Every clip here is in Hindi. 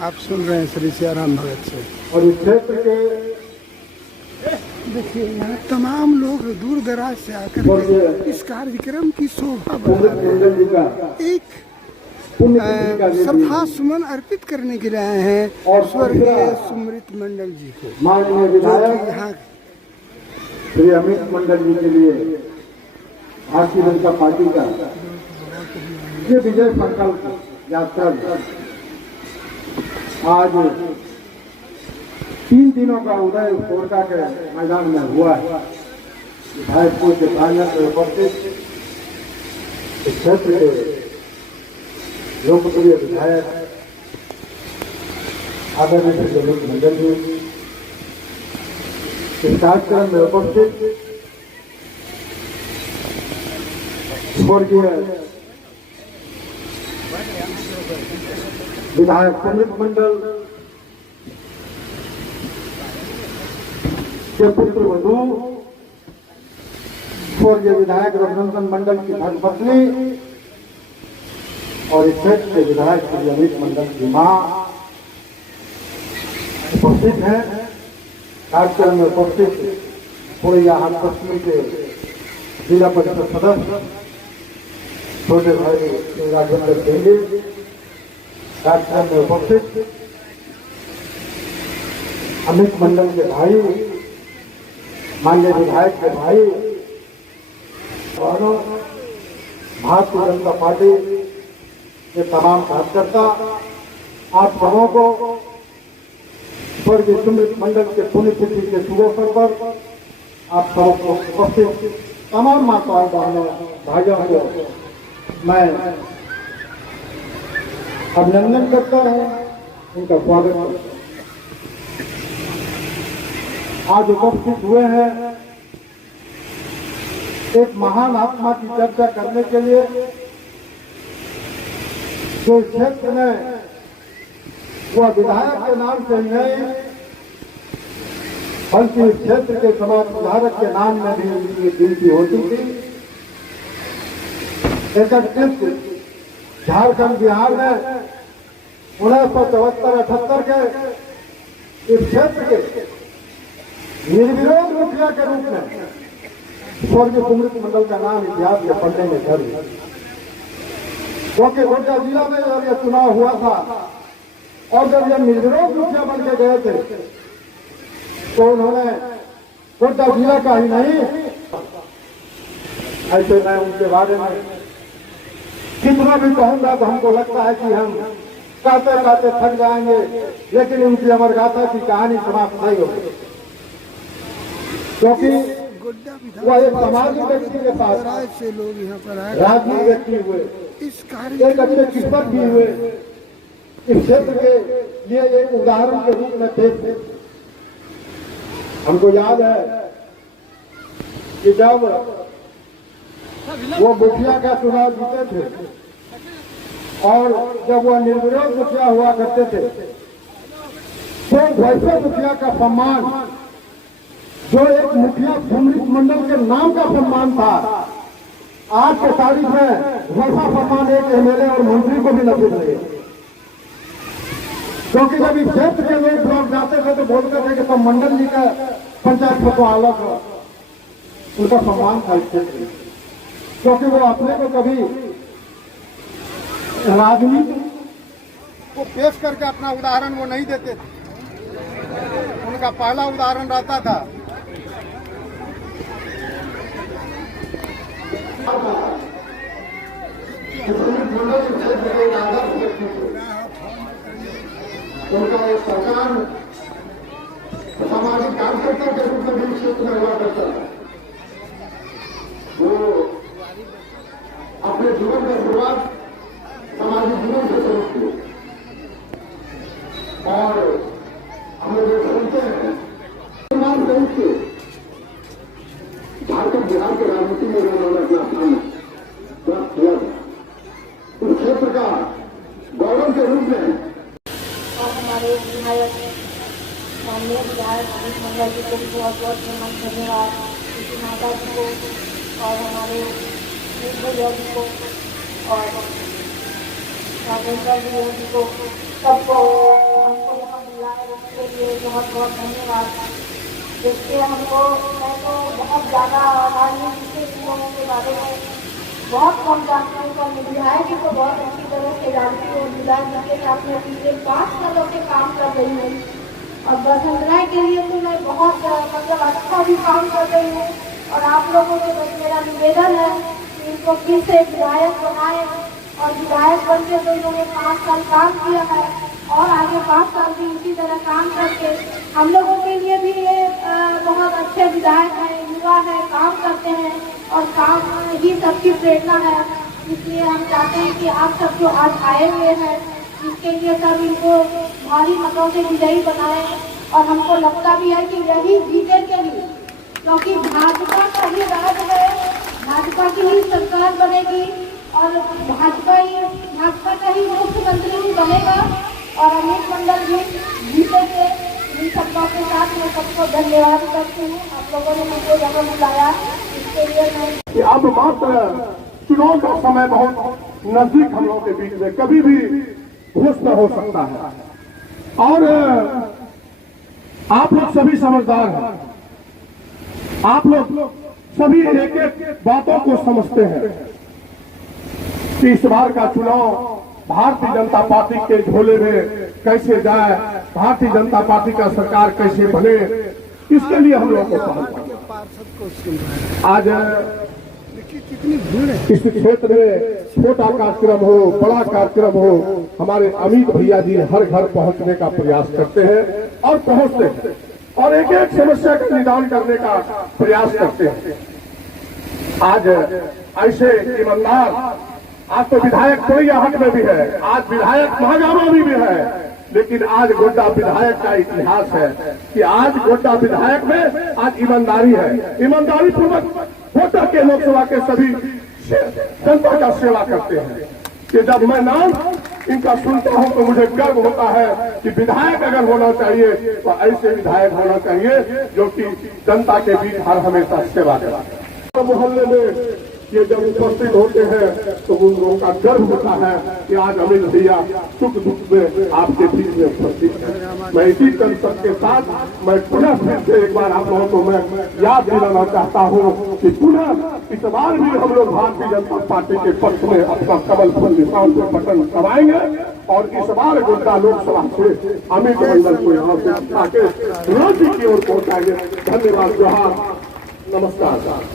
आप सुन रहे हैं श्री सियाराम भगत से। और इस क्षेत्र के देखिए यहाँ तमाम लोग दूर दराज से आकर के इस कार्यक्रम की शोभा बढ़ा रहे हैं। एक श्रद्धा सुमन अर्पित करने के लिए आए हैं और स्वर्गीय सुमृत मंडल जी को, माननीय विधायक यहाँ श्री अमित मंडल जी के लिए भारतीय जनता पार्टी का ये विजय संकल्प यात्रा आज 3 दिनों का उदय कोरका के मैदान में हुआ है। विधायकों के उपस्थित इस क्षेत्र के लोकप्रिय विधायक आदरणीय श्री अमित मंडल जी इस कार्यक्रम में उपस्थित स्वर्गीय विधायक सुमित मंडल के पुत्र वधू स्वर्गीय विधायक रघुनंदन मंडल की धर्मपत्नी और इस क्षेत्र के विधायक श्री अमित मंडल की मां उपस्थित हैं। कार्यक्रम में उपस्थित पूरे यहाँ पश्चिमी के जिला परिषद सदस्य छोटे भाई श्री राजेंद्र सिंह कार्यक्रम में उपस्थित अमित मंडल के भाई माननीय विधायक के भाई और भारतीय जनता पार्टी के तमाम कार्यकर्ता, आप सबों को स्वर्गीय सुमृत मंडल के पुण्यतिथि के शुभ अवसर पर आप सबों को उपस्थित तमाम माताओं बहनों भाइयों को मैं अभिनंदन करता हूँ, उनका स्वागत करता हूँ। आज उपस्थित हुए हैं एक महान आत्मा की चर्चा करने के लिए जो क्षेत्र में वह विधायक के नाम से ही नहीं बल्कि क्षेत्र के समाज सुधारक के नाम में भी उनकी गिनती होती थी। 31 झारखंड बिहार में 1974-78 के इस क्षेत्र के निर्विरोध मुखिया के रूप में स्वर्गीय सुमृत मंडल का नाम इतिहास के पन्ने में दर्ज है। क्योंकि गोड्डा जिला में जब यह चुनाव हुआ था और जब यह निर्विरोध मुखिया बन के गए थे तो उन्होंने गोड्डा जिला का ही नहीं ऐसे मैं उनके बारे में कितना भी कहूंगा तो हमको लगता है कि हम कहते कहते थक जाएंगे, लेकिन उनकी अमर गाथा की कहानी समाप्त नहीं होगी। क्योंकि वह एक सामाजिक व्यक्ति के साथ से लोग यहाँ पर आए, राजनीतिक व्यक्ति हुए, इस एक अच्छे किस्मत भी हुए, इस क्षेत्र के लिए एक उदाहरण के रूप में थे। हमको याद है कि जब वो मुखिया का चुनाव जीते थे और जब वह निर्विरोध मुखिया हुआ करते थे तो वैसे मुखिया का सम्मान जो एक मुखिया सुमृत मंडल के नाम का सम्मान था, आज के तारीख में वैसा सम्मान एक एमएलए और मंत्री को भी नसीब नहीं। क्योंकि जब इस क्षेत्र के लोग ब्लॉक जाते थे तो बोलते थे कि तुम मंडल जी का पंचायत को तो अलग हो, उनका सम्मान था इस क्षेत्र में। क्योंकि वो अपने को कभी राजनीति को पेश करके अपना उदाहरण वो नहीं देते थे। उनका पहला उदाहरण रहता था उनका एक सरकार सामाजिक कार्यकर्ता के रूप में भी क्षेत्र में हुआ करता था। वो अपने जीवन की शुरुआत सामाजिक जीवन से शुरू की और हम लोग सुनते हैं झारखंड बिहार की राजनीति में उन्होंने अपना स्थान प्राप्त किया था। उस क्षेत्र का गौरव के रूप में और हमारे विधायक माननीय विधायक अमित मंडल जी को बहुत बहुत धन्यवाद, उनकी माता जी को और हमारे भैया जी को और राजेंद्र जी को सबको बहुत बहुत धन्यवाद। जिससे हमको, मैं तो बहुत ज़्यादा राजनीति के लोगों के बारे में बहुत कम जानती हूँ, पर विधायक जी को बहुत अच्छी तरह से जानती हूँ। विधायक जी के साथ में पिछले 5 सालों से काम कर रही हूँ और वसुंधरा के लिए तो मैं बहुत मतलब अच्छा भी काम कर रही हूँ। और आप लोगों से बस मेरा निवेदन है कि इनको फिर से विधायक बनाए, और विधायक बन के तो इन्होंने 5 साल काम किया है और आगे 5 साल भी इसी तरह काम करके हम लोगों के लिए भी ये बहुत अच्छे विधायक हैं, युवा है, काम करते हैं और काम ही सबकी प्रेरणा है। इसलिए हम चाहते हैं कि आप सब जो आज आए हुए हैं, इसके लिए सब इनको भारी मतों से विजयी बनाए। और हमको लगता भी है कि यही जीतेंगे भी, क्योंकि भाजपा का ही राज है, भाजपा की ही सरकार बनेगी और भाजपा का ही मुख्यमंत्री भी बनेगा और अमित मंडल भी जीतेंगे। इन सब बात के साथ मैं सबको धन्यवाद करती हूँ। आप लोगों ने मुझे यहाँ बुलाया, इसके लिए मैं कि अब मात्र चुनाव का समय बहुत नजदीक हम लोगों के बीच में कभी भी घोषणा हो सकता है और आप लोग सभी समझदार हैं, आप लोग सभी एक एक बातों को समझते हैं कि इस बार का चुनाव भारतीय जनता पार्टी के झोले में कैसे जाए, भारतीय जनता पार्टी का सरकार कैसे बने, इसके लिए हम लोग को पार्षद को सुन रहे हैं। आज देखिए कितनी भीड़ है। इस क्षेत्र में छोटा कार्यक्रम हो, बड़ा कार्यक्रम हो, हमारे अमित भैया जी हर घर पहुंचने का प्रयास करते हैं और पहुंचते हैं और एक एक समस्या का निदान करने का प्रयास करते हैं। आज ऐसे ईमानदार, आज तो विधायक कोरियाहाट में भी है, आज विधायक महागामा में भी है, लेकिन आज गोड्डा विधायक का इतिहास है कि आज गोड्डा विधायक में आज ईमानदारी है, ईमानदारी पूर्वक गोड्डा के लोकसभा के सभी जनता का सेवा करते हैं। कि जब मैं नाम इनका सुनता हूं तो मुझे गर्व होता है कि विधायक अगर होना चाहिए तो ऐसे विधायक होना चाहिए जो कि जनता के बीच हर हमेशा सेवा करे। मोहल्ले में ये जब उपस्थित होते हैं तो उन लोगों का गर्व होता है कि आज अमित भैया सुख दुख में आपके बीच में उपस्थित है। मैं इसी कंसेप्ट के साथ मैं पुनः फिर से एक बार आप लोगों को मैं याद दिलाना चाहता हूँ कि पुनः इस बार भी हम लोग भारतीय जनता पार्टी के पक्ष में अपना कमल फल निशान पे बटन दबाएंगे और इस बार गोड्डा लोकसभा से अमित मंडल को यहाँ से आके राज्य की ओर पहुंचाएंगे। धन्यवाद, जोहार, नमस्कार।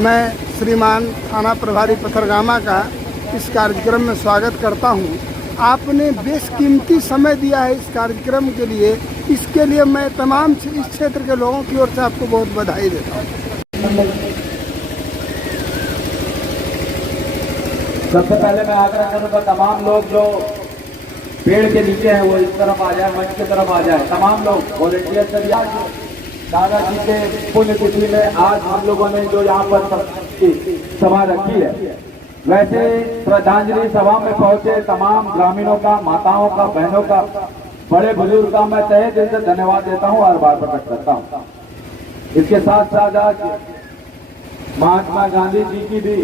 मैं श्रीमान थाना प्रभारी पथरगामा का इस कार्यक्रम में स्वागत करता हूं। आपने बेशकीमती समय दिया है इस कार्यक्रम के लिए, इसके लिए मैं तमाम इस क्षेत्र के लोगों की ओर से आपको बहुत बधाई देता हूं। सबसे पहले मैं आग्रह करूंगा तमाम लोग जो पेड़ के नीचे हैं वो इस तरफ आ जाए, मंच की तरफ आ जाए। तमाम लोग वॉलंटियर से भी आज दादाजी के पुण्यतिथि में आज हम लोगों ने जो यहाँ पर सभा रखी है, वैसे श्रद्धांजलि सभा में पहुंचे तमाम ग्रामीणों का, माताओं का, बहनों का, बड़े बुजुर्ग का मैं तहे दिल से धन्यवाद देता हूँ और आभार प्रकट करता हूँ। इसके साथ साथ आज महात्मा गांधी जी की भी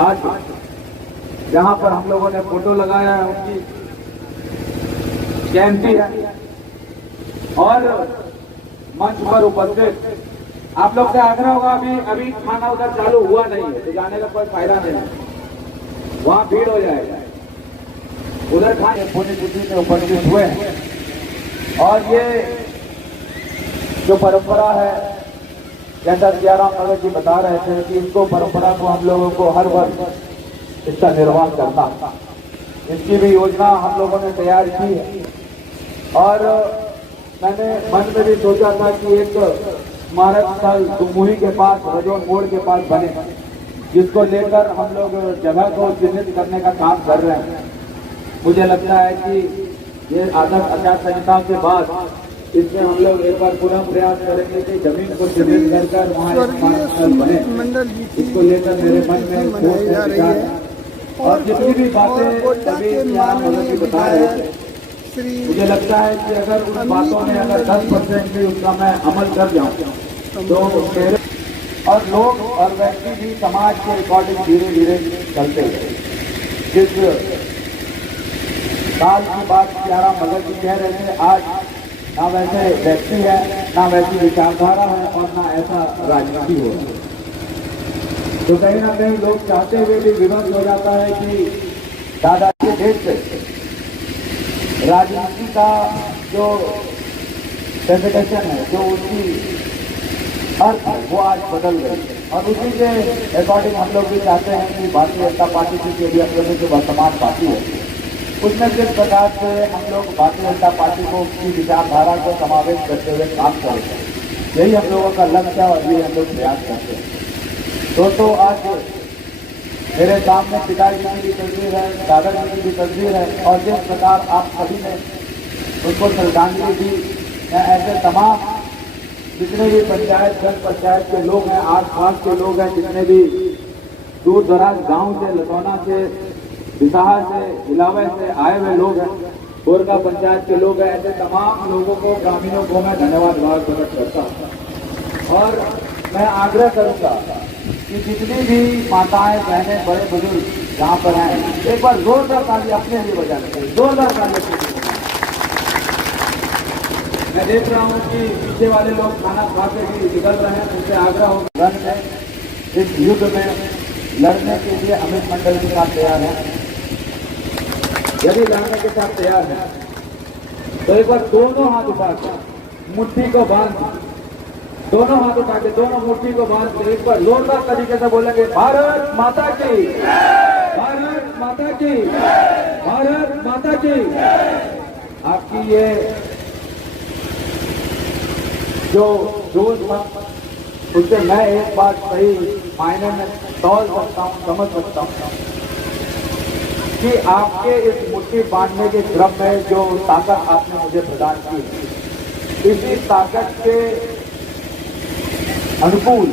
आज जहाँ पर हम लोगों ने फोटो लगाया है उनकी जयंती है और मंच पर उपस्थित आप लोग से आग्रह होगा, अभी खाना उधर चालू हुआ नहीं है तो जाने का कोई फायदा नहीं है, वहां भीड़ हो जाएगा। उधर खाने पुण्यतिथि में उपस्थित हुए हैं और ये जो परंपरा है, जैसा सियाराम नगर जी बता रहे थे कि इसको परंपरा को हम लोगों को हर वर्ष इसका निर्वाह करना, इसकी भी योजना हम लोगों ने तैयार की है और मैंने मन में भी सोचा था कि एक स्मारक स्थल दुमुही के पास, रजोन मोड़ के पास बने, जिसको लेकर हम लोग जगह को चिन्हित करने का काम कर रहे हैं। मुझे लगता है कि ये आदर्श आचार संहिता के बाद इसमें हम लोग एक बार पुनः प्रयास करेंगे कि जमीन को चिन्हित कर वहाँ स्मारक स्थल बने। इसको लेकर मेरे मन में सोच है और जितनी भी बातें अभी यहाँ बता रहे थे श्री मुझे लगता है कि अगर उन बातों में अगर 10% भी उसका मैं अमल कर जाऊं तो मेरे और लोग और व्यक्ति भी समाज के अकॉर्डिंग धीरे धीरे चलते गए। जिस साल की बात प्यारा भगत जी कह रहे थे, आज ना वैसे व्यक्ति है, ना वैसी विचारधारा है और ना ऐसा राजनीति हो रहा है। तो कहीं ना कहीं लोग चाहते हुए भी विवश हो जाता है कि दादा के देश से राजनीति का जो डेफिनेशन है, जो उसकी अर्थ है, वो आज बदल गई और उसी के अकॉर्डिंग हम लोग भी चाहते हैं कि भारतीय जनता पार्टी की जो हम लोगों की वर्तमान पार्टी है उसमें किस प्रकार से हम लोग भारतीय जनता पार्टी को उसकी विचारधारा को समावेश करते हुए काम करेंगे, यही हम लोगों का लक्ष्य है और ये हम लोग प्रयास करते हैं। दोस्तों, आज मेरे सामने पिताजी की भी तस्वीर है, दादाजी की भी तस्वीर है और जिस प्रकार आप सभी ने उनको श्रद्धांजलि दी, मैं ऐसे तमाम जितने भी पंचायत जन पंचायत के लोग हैं, आस पास के लोग हैं, जितने भी दूर दराज गांव से, लतौना से, बिसाहा से, इलावे से आए हुए लोग हैं, गोरका पंचायत के लोग हैं, ऐसे तमाम लोगों को, ग्रामीणों को मैं धन्यवाद प्रकट करता हूँ। और मैं आग्रह करूंगा कि जितनी भी माताएं, बहनें, बड़े बुजुर्ग यहाँ पर हैं, एक बार जोरदार ताली अपने लिए बजानी चाहिए, जोरदार ताली अपने लिए। मैं देख रहा हूँ कि पीछे वाले लोग खाना खा के भी निकल रहे हैं, उनसे आग्रह हो रण में इस युद्ध में लड़ने के लिए अमित मंडल के साथ तैयार है। यदि लड़ने के साथ तैयार है तो एक बार दोनों हाथ उठाकर मुट्ठी को बांध, दोनों हाथ उठा के दोनों मुट्ठी को बांध के एक बार जोरदार तरीके से बोलेंगे, भारत माता की, भारत माता की, भारत माता की। आपकी ये जो जोश उससे मैं एक बात सही मायने में तौल सकता हूँ, समझ सकता हूँ कि आपके इस मुट्ठी बांधने के क्रम में जो ताकत आपने मुझे प्रदान की, इसी ताकत के अनुकूल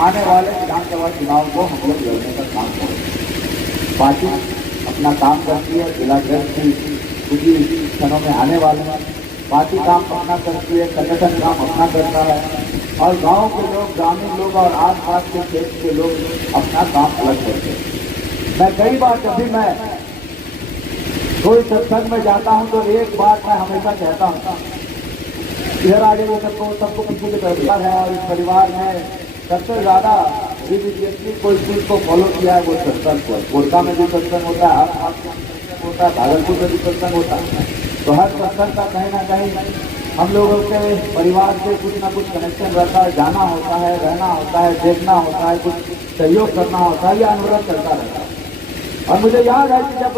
आने वाले विधानसभा चुनाव को हम लोग लड़ने का काम करें। पार्टी अपना काम करती है, जिला अध्यक्ष भी कुछ ही क्षणों में आने वाले हैं, पार्टी काम अपना करती है, संगठन काम अपना करता है और गांव के लोग, ग्रामीण लोग और आसपास के क्षेत्र के लोग अपना काम अलग करते हैं। मैं कई बार जब भी मैं कोई सत्संग में जाता हूं तो एक बात मैं हमेशा कहता हूं, इधर आगे वो सबको पीछे की तरफ है और इस परिवार में सबसे ज्यादा रिलीजियसली कोई चीज को फॉलो किया है वो सत्संग को। कोलकाता में भी सत्संग होता है, आसपास में सत्संग होता है, भागलपुर में भी सत्संग होता है। तो हर सत्संग का कहीं ना कहीं हम लोगों के परिवार से कुछ ना कुछ कनेक्शन रहता है, जाना होता है, रहना होता है, देखना होता है, कुछ सहयोग करना होता है, या अनुरोध करता रहता है। और मुझे याद है कि जब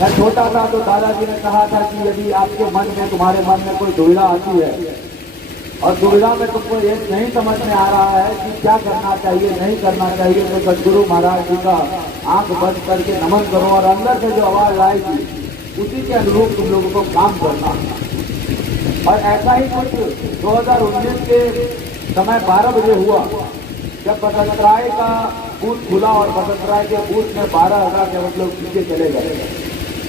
मैं छोटा था तो दादाजी ने कहा था कि यदि आपके मन में, तुम्हारे मन में कोई दुविधा आती है और दुविधा में तुमको ये नहीं समझ में आ रहा है कि क्या करना चाहिए, नहीं करना चाहिए, तो सदगुरु महाराज जी का आंख बंद करके नमन करो और अंदर से जो आवाज आएगी उसी के अनुरूप तुम लोगों को काम करना। और ऐसा ही कुछ 2019 के समय 12 बजे हुआ जब बसंत राय का बूथ खुला और बसंत राय के बूथ में 12,000 के लोग पीछे चले गए।